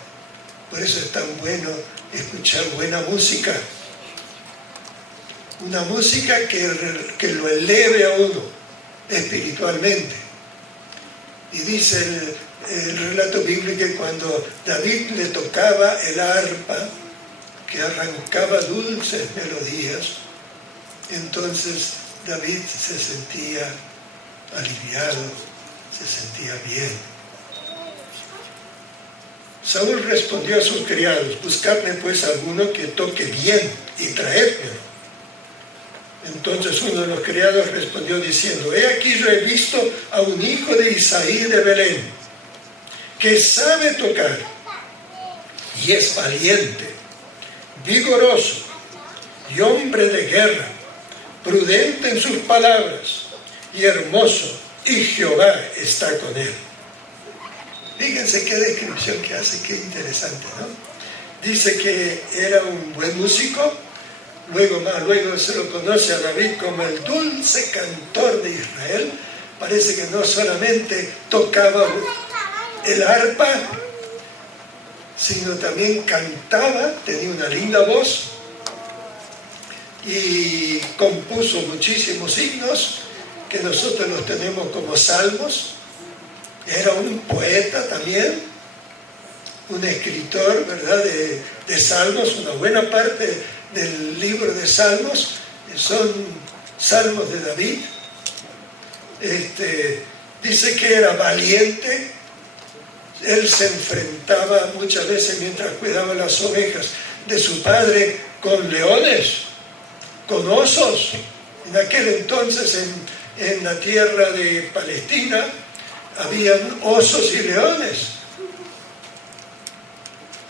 Por eso es tan bueno escuchar buena música. Una música que lo eleve a uno espiritualmente. Y dice el relato bíblico que cuando David le tocaba el arpa, que arrancaba dulces melodías, entonces David se sentía aliviado, se sentía bien. Saúl respondió a sus criados: buscadme pues alguno que toque bien y traédmelo. Entonces uno de los criados respondió diciendo: he aquí yo he visto a un hijo de Isaí de Belén, que sabe tocar y es valiente, vigoroso y hombre de guerra, prudente en sus palabras y hermoso, y Jehová está con él. Fíjense qué descripción que hace, qué interesante, ¿no? Dice que era un buen músico. Luego se lo conoce a David como el dulce cantor de Israel. Parece que no solamente tocaba el arpa, sino también cantaba, tenía una linda voz y compuso muchísimos himnos que nosotros los tenemos como salmos. Era un poeta también, un escritor, ¿verdad?, de salmos. Una buena parte del libro de Salmos son salmos de David. Dice que era valiente. Él se enfrentaba muchas veces mientras cuidaba las ovejas de su padre con leones, con osos. En aquel entonces en la tierra de Palestina habían osos y leones.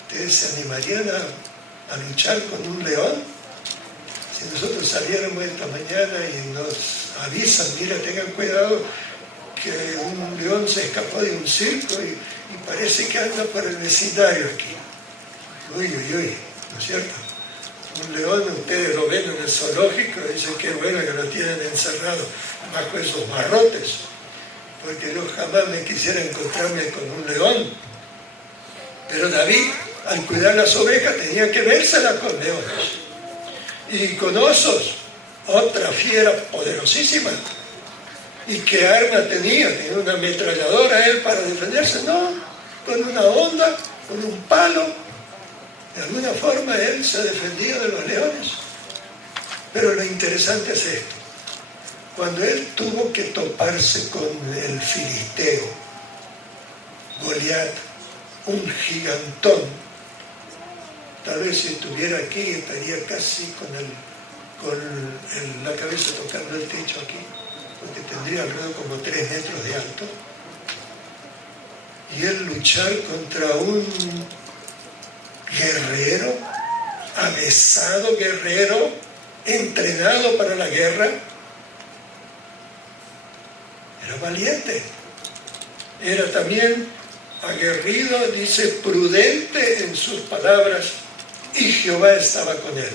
¿Ustedes se animarían a luchar con un león? Si nosotros saliéramos esta mañana y nos avisan, mira, tengan cuidado que un león se escapó de un circo y parece que anda por el vecindario aquí. Uy, uy, uy, ¿no es cierto? Un león, ustedes lo ven en el zoológico y dicen que bueno que lo tienen encerrado bajo esos barrotes, porque yo jamás me quisiera encontrarme con un león. Pero David, al cuidar las ovejas, tenía que vérselas con leones y con osos, otra fiera poderosísima. ¿Y qué arma tenía? ¿Tenía una ametralladora él para defenderse? No, con una honda, con un palo. De alguna forma él se defendía de los leones. Pero lo interesante es esto. Cuando él tuvo que toparse con el filisteo, Goliat, un gigantón, tal vez si estuviera aquí estaría casi con la cabeza tocando el techo aquí, porque tendría alrededor como 3 metros de alto, y él luchar contra un guerrero, avesado guerrero, entrenado para la guerra, era valiente, era también aguerrido, dice, prudente en sus palabras, y Jehová estaba con él.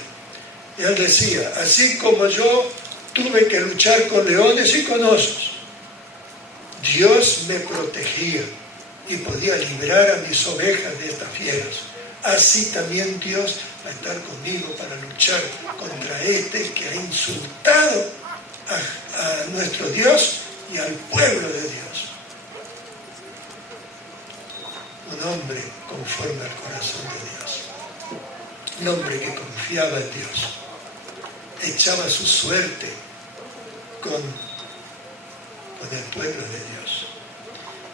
Y él decía, así como yo tuve que luchar con leones y con osos, Dios me protegía y podía librar a mis ovejas de estas fieras. Así también Dios va a estar conmigo para luchar contra este que ha insultado a nuestro Dios y al pueblo de Dios. Un hombre conforme al corazón de Dios. Un hombre que confiaba en Dios. Echaba su suerte con el pueblo de Dios.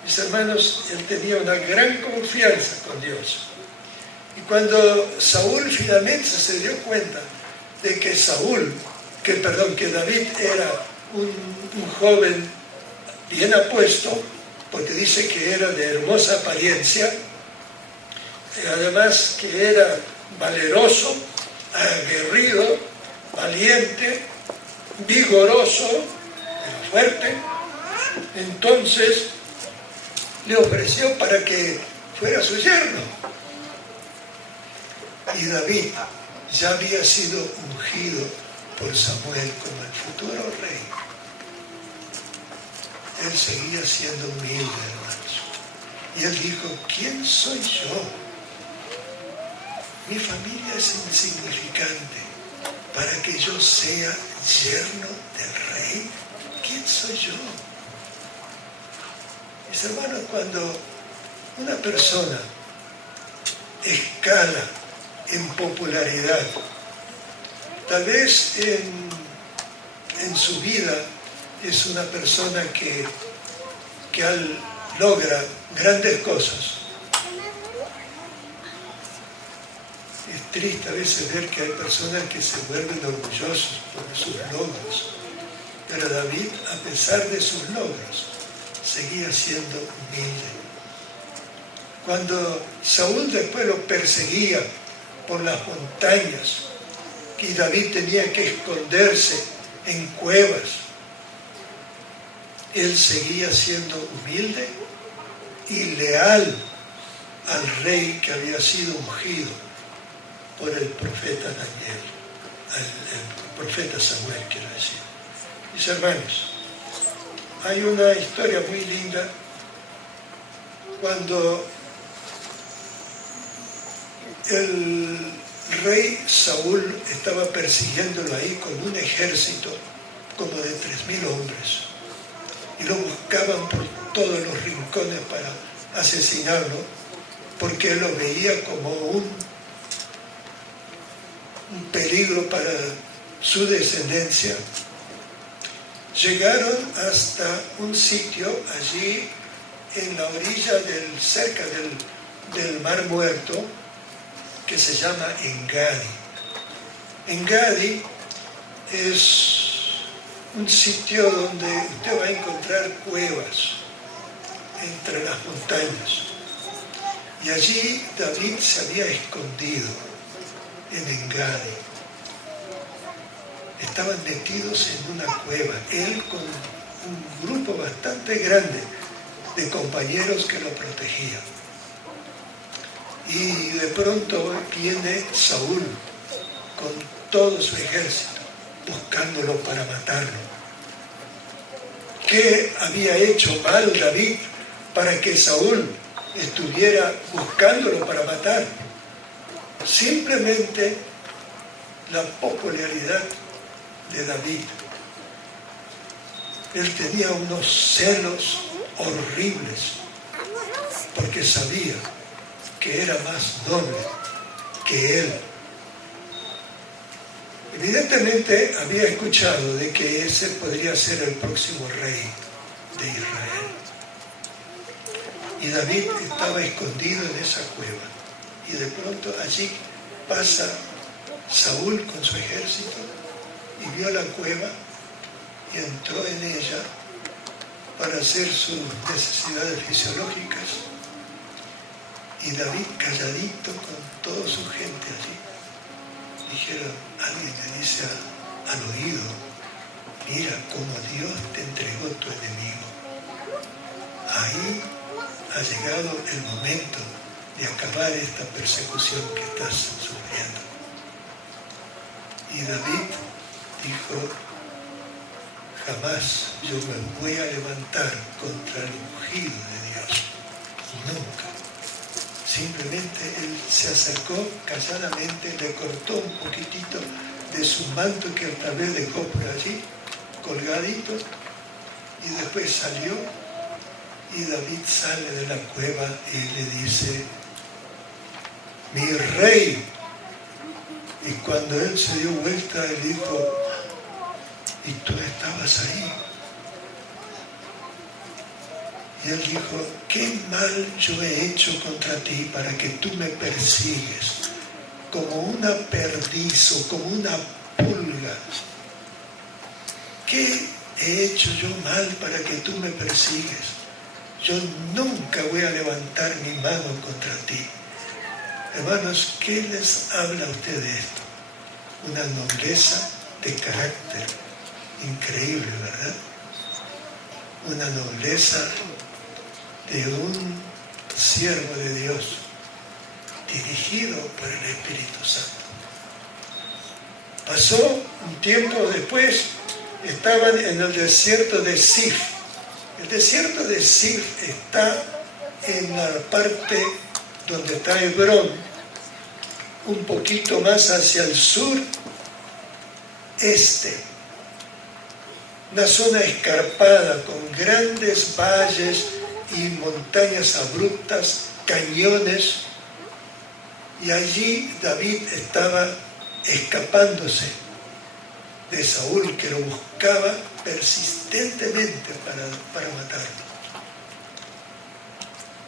Mis hermanos, él tenía una gran confianza con Dios. Y cuando Saúl finalmente se dio cuenta de que David era un joven bien apuesto, porque dice que era de hermosa apariencia, y además que era valeroso, aguerrido, valiente, vigoroso, fuerte, entonces le ofreció para que fuera su yerno. Y David ya había sido ungido por Samuel como el futuro rey. Él seguía siendo humilde, hermanos. Y él dijo, ¿quién soy yo? Mi familia es insignificante para que yo sea yerno del rey. ¿Quién soy yo? Mis hermanos, cuando una persona escala en popularidad, tal vez en su vida es una persona que logra grandes cosas. Es triste a veces ver que hay personas que se vuelven orgullosos por sus logros. Pero David, a pesar de sus logros, seguía siendo humilde. Cuando Saúl después lo perseguía por las montañas y David tenía que esconderse en cuevas, él seguía siendo humilde y leal al rey que había sido ungido por el profeta Daniel, el profeta Samuel, quiero decir. Mis hermanos, hay una historia muy linda cuando el rey Saúl estaba persiguiéndolo ahí con un ejército como de 3.000 hombres y lo buscaban por todos los rincones para asesinarlo porque él lo veía como un peligro para su descendencia. Llegaron hasta un sitio allí en la orilla cerca del Mar Muerto que se llama Engadi. Engadi es un sitio donde usted va a encontrar cuevas entre las montañas. Y allí David se había escondido en Engadi. Estaban metidos en una cueva, él con un grupo bastante grande de compañeros que lo protegían. Y de pronto viene Saúl con todo su ejército, buscándolo para matarlo. ¿Qué había hecho mal David para que Saúl estuviera buscándolo para matar? Simplemente la popularidad de David. Él tenía unos celos horribles porque sabía que era más noble que él. Evidentemente había escuchado de que ese podría ser el próximo rey de Israel. Y David estaba escondido en esa cueva. Y de pronto allí pasa Saúl con su ejército y vio la cueva y entró en ella para hacer sus necesidades fisiológicas. Y David calladito con toda su gente allí. Dijeron, alguien le dice al oído, mira cómo Dios te entregó tu enemigo. Ahí ha llegado el momento de acabar esta persecución que estás sufriendo. Y David dijo, jamás yo me voy a levantar contra el ungido de Dios. Nunca. Simplemente él se acercó calladamente, le cortó un poquitito de su manto que tal vez dejó por allí, colgadito, y después salió, y David sale de la cueva y le dice, mi rey. Y cuando él se dio vuelta, él dijo, ¿y tú estabas ahí? Y él dijo, ¿qué mal yo he hecho contra ti para que tú me persigues? Como una perdiz o como una pulga. ¿Qué he hecho yo mal para que tú me persigues? Yo nunca voy a levantar mi mano contra ti. Hermanos, ¿qué les habla a ustedes de esto? Una nobleza de carácter increíble, ¿verdad? Una nobleza de un siervo de Dios dirigido por el Espíritu Santo. Pasó un tiempo después, estaban en el desierto de Zif. El desierto de Zif está en la parte donde está Hebrón, un poquito más hacia el sur este. Una zona escarpada con grandes valles y montañas abruptas, cañones, y allí David estaba escapándose de Saúl, que lo buscaba persistentemente para matarlo.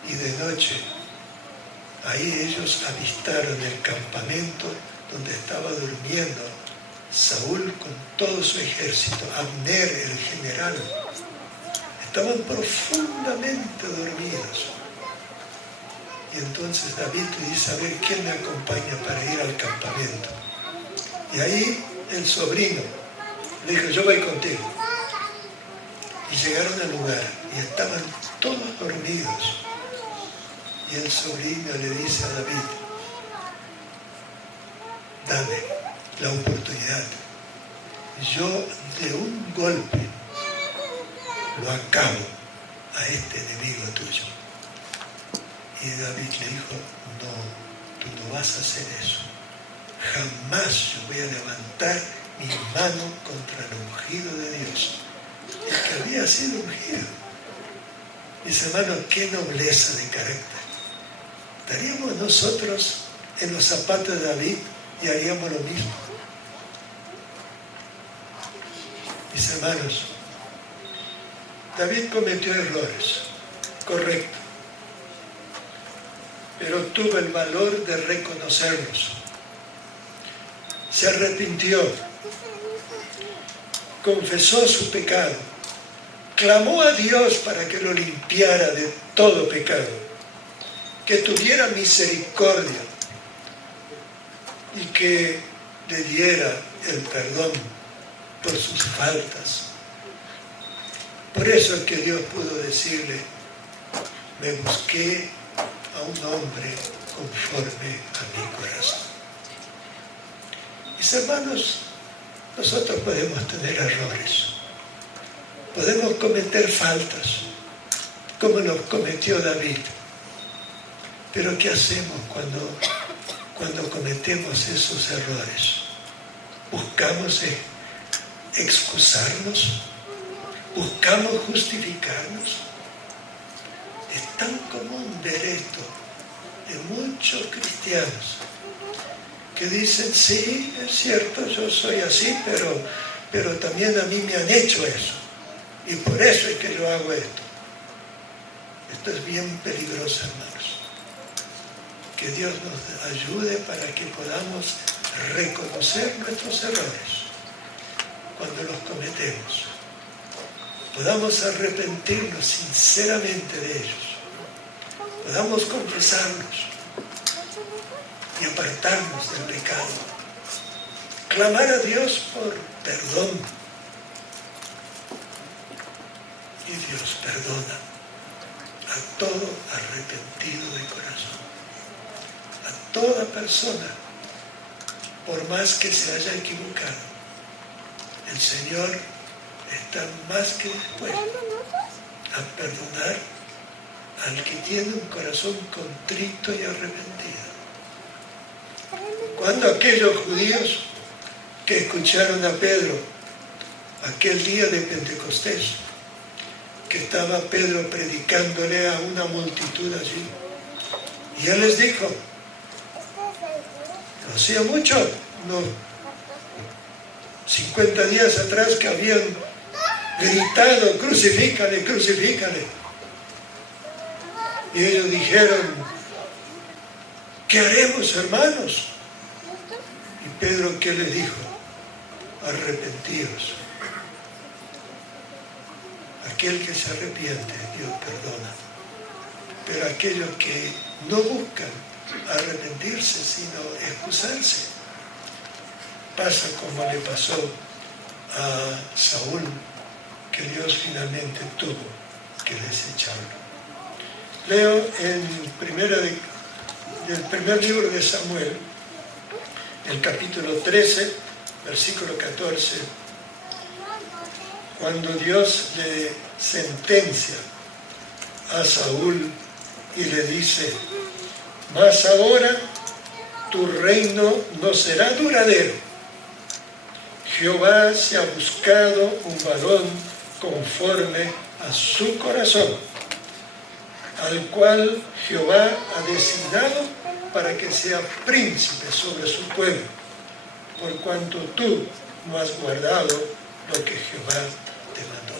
Y de noche, ahí ellos avistaron el campamento donde estaba durmiendo Saúl con todo su ejército, Abner, el general. Estaban profundamente dormidos. Y entonces David le dice, a ver, ¿quién me acompaña para ir al campamento? Y ahí el sobrino le dijo, yo voy contigo. Y llegaron al lugar y estaban todos dormidos. Y el sobrino le dice a David, dame la oportunidad. Yo de un golpe lo acabo a este enemigo tuyo. Y David le dijo, no, tú no vas a hacer eso. Jamás yo voy a levantar mi mano contra el ungido de Dios, el que había sido ungido. Mis hermanos, qué nobleza de carácter. ¿Estaríamos nosotros en los zapatos de David y haríamos lo mismo? Mis hermanos, David cometió errores, correcto, pero tuvo el valor de reconocerlos. Se arrepintió, confesó su pecado, clamó a Dios para que lo limpiara de todo pecado, que tuviera misericordia y que le diera el perdón por sus faltas. Por eso es que Dios pudo decirle: me busqué a un hombre conforme a mi corazón. Mis hermanos, nosotros podemos tener errores, podemos cometer faltas, como los cometió David. Pero ¿qué hacemos cuando cometemos esos errores? ¿Buscamos excusarnos? ¿Buscamos justificarnos? Es tan común ver esto en muchos cristianos que dicen: sí, es cierto, yo soy así, pero también a mí me han hecho eso, y por eso es que yo hago esto. Esto es bien peligroso, hermanos. Que Dios nos ayude para que podamos reconocer nuestros errores cuando los cometemos. Podamos arrepentirnos sinceramente de ellos. Podamos confesarlos y apartarnos del pecado. Clamar a Dios por perdón. Y Dios perdona a todo arrepentido de corazón. A toda persona, por más que se haya equivocado, el Señor está más que dispuesto a perdonar al que tiene un corazón contrito y arrepentido. Cuando aquellos judíos que escucharon a Pedro aquel día de Pentecostés, que estaba Pedro predicándole a una multitud allí, y él les dijo, no hacía mucho, unos 50 días atrás, que habían gritado: crucifícale, crucifícale. Y ellos dijeron: ¿qué haremos, hermanos? Y Pedro, ¿qué les dijo? Arrepentíos. Aquel que se arrepiente, Dios perdona. Pero aquellos que no buscan arrepentirse, sino excusarse, pasa como le pasó a Saúl, que Dios finalmente tuvo que desecharlo. Leo en el primer libro de Samuel, el capítulo 13, versículo 14, cuando Dios le sentencia a Saúl y le dice: mas ahora tu reino no será duradero. Jehová se ha buscado un varón conforme a su corazón, al cual Jehová ha designado para que sea príncipe sobre su pueblo, por cuanto tú no has guardado lo que Jehová te mandó.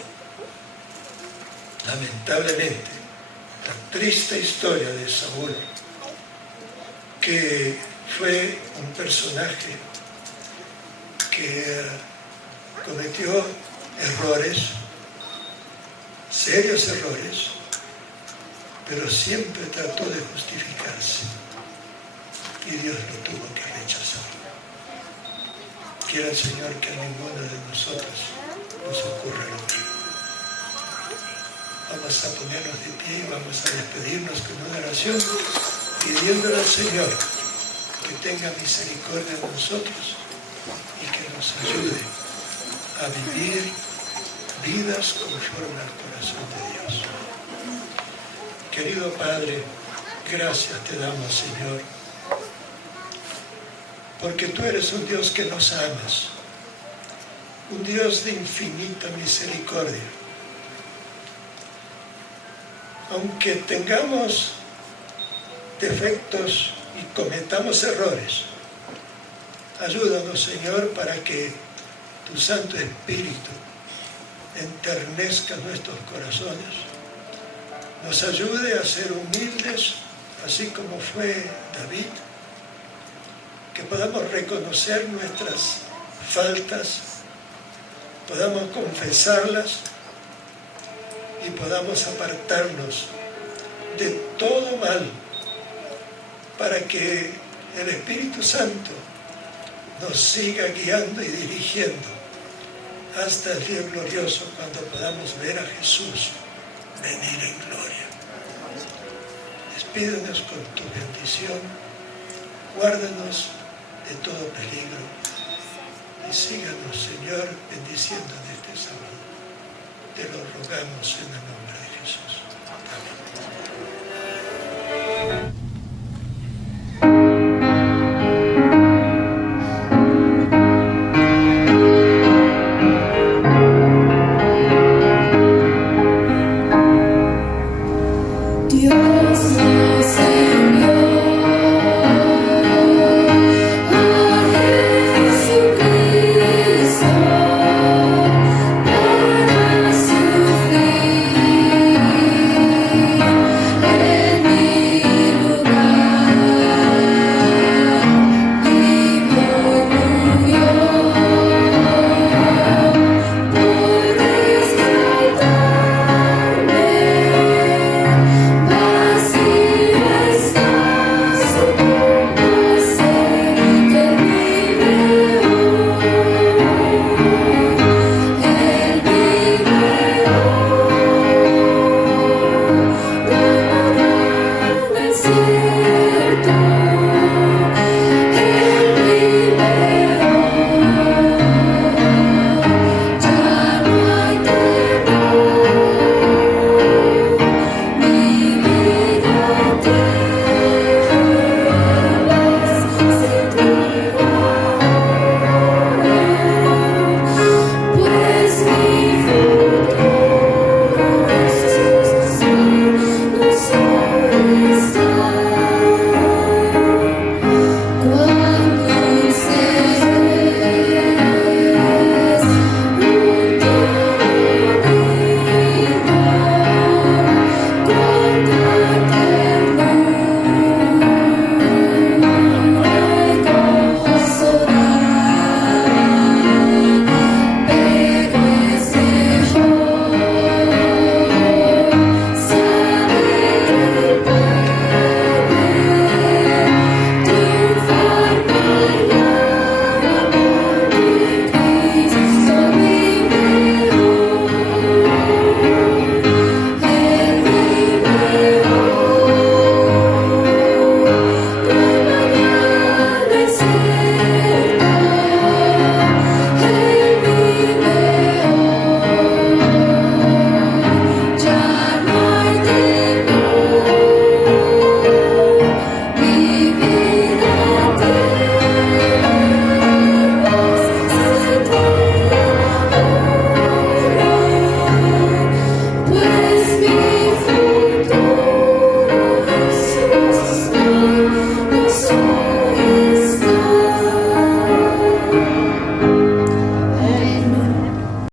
Lamentablemente, la triste historia de Saúl, que fue un personaje que cometió errores, serios errores, pero siempre trató de justificarse, y Dios lo tuvo que rechazar. Quiera el Señor que a ninguno de nosotros nos ocurra lo mismo. Vamos a ponernos de pie y vamos a despedirnos con una oración, pidiéndole al Señor que tenga misericordia de nosotros y que nos ayude a vivir vidas conforme al corazón de Dios. Querido Padre, gracias te damos, Señor, porque tú eres un Dios que nos amas, un Dios de infinita misericordia. Aunque tengamos defectos y cometamos errores, ayúdanos, Señor, para que tu Santo Espíritu enternezca nuestros corazones, nos ayude a ser humildes, así como fue David, que podamos reconocer nuestras faltas, podamos confesarlas y podamos apartarnos de todo mal, para que el Espíritu Santo nos siga guiando y dirigiendo hasta el día glorioso, cuando podamos ver a Jesús venir en gloria. Despídenos con tu bendición, guárdanos de todo peligro y síganos, Señor, bendiciendo en este sábado. Te lo rogamos en el nombre de Jesús. Amén.